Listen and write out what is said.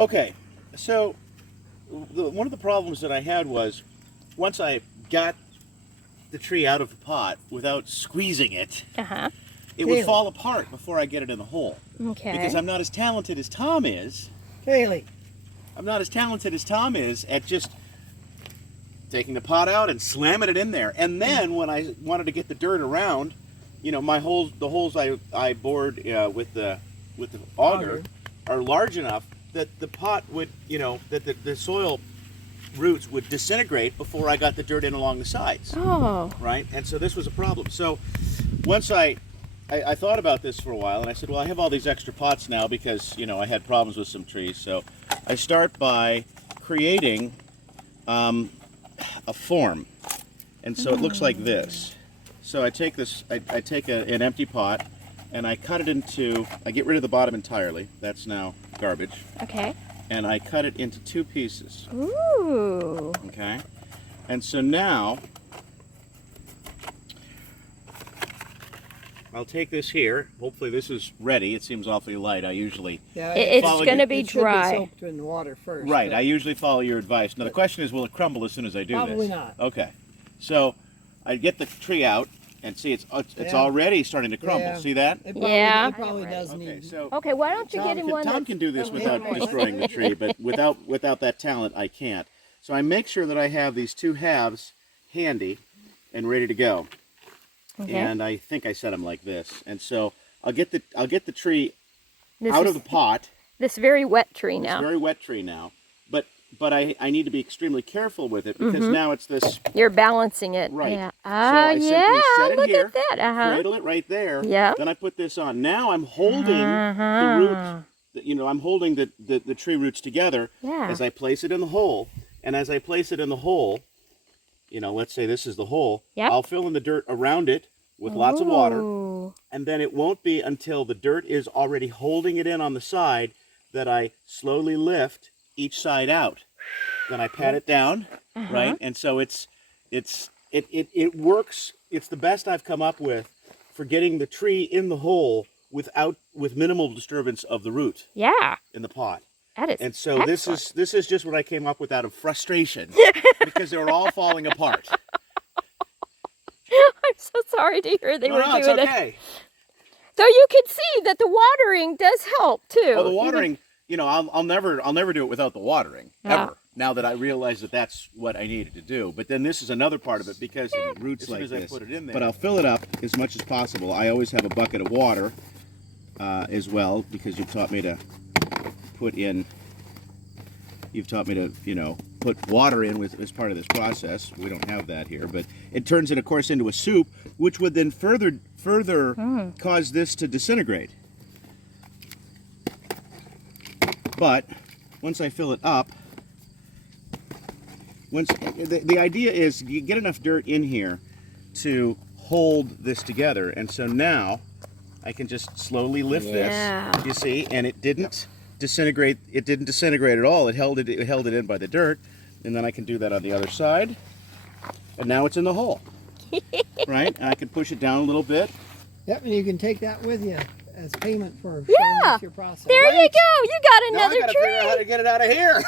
Okay, so one of the problems that I had was once I got the tree out of the pot without squeezing it, it would fall apart before I get it in the hole. Okay. Because I'm not as talented as Tom is. Kaylee. I'm not as talented as Tom is at just taking the pot out and slamming it in there. And then when I wanted to get the dirt around, you know, the holes I bored with the auger are large enough that the pot would, you know, that the soil roots would disintegrate before I got the dirt in along the sides. Oh. Right? And so this was a problem. So once I thought about this for a while, and I said, well, I have all these extra pots now because, you know, I had problems with some trees. So I start by creating a form. And so it looks like this. So I take this, I take an empty pot, and I cut it into, I get rid of the bottom entirely. That's now garbage. Okay. And I cut it into 2 pieces. Ooh. Okay. And so now, I'll take this here. Hopefully this is ready. It seems awfully light. I usually it's going to be dry. It should be soaked in water first. Right. I usually follow your advice. Now the question is, will it crumble as soon as I do this? Probably not. Okay. So I get the tree out and see it's already starting to crumble. Yeah. See that? It probably, Yeah. It probably does Okay. need. So Okay, why don't you get him one Tom can do this without destroying the tree, but without that talent, I can't. So I make sure that I have these 2 halves handy and ready to go. Okay. And I think I set them like this. And so I'll get the tree This out is of the pot. this very wet tree It's now. a very wet tree now. But I need to be extremely careful with it because now it's this. You're balancing it. Right. Yeah. So I simply Yeah. set it Look here, at that. cradle it right there. Yeah. Then I put this on. Now I'm holding the roots. You know, I'm holding the tree roots together as I place it in the hole. And as I place it in the hole, you know, let's say this is the hole. Yep. I'll fill in the dirt around it with lots of water. Ooh. And then it won't be until the dirt is already holding it in on the side that I slowly lift each side out. Then I pat it down, right? And so it works. It's the best I've come up with for getting the tree in the hole with minimal disturbance of the root Yeah. in the pot. That is And so this is just what I came up with out of frustration because they were all falling apart. I'm so sorry to hear they were No, it's doing okay. it. So you can see that the watering does help too. Well, the watering, you know, I'll never do it without the watering, ever. Now that I realize that that's what I needed to do. But then this is another part of it because roots like this. I put it in there. But I'll fill it up as much as possible. I always have a bucket of water as well because you've taught me to put in. You've taught me to, you know, put water in as part of this process. We don't have that here, but it turns it, of course, into a soup, which would then further cause this to disintegrate. But once I fill it up, the idea is you get enough dirt in here to hold this together, and so now I can just slowly lift this. You see, and it didn't disintegrate. It didn't disintegrate at all. It held it in by the dirt, and then I can do that on the other side, and now it's in the hole. Right? And I can push it down a little bit. Yep, and you can take that with you as payment for showing us your process. There you go. You got Now I another gotta tree. figure out how to get it out of here.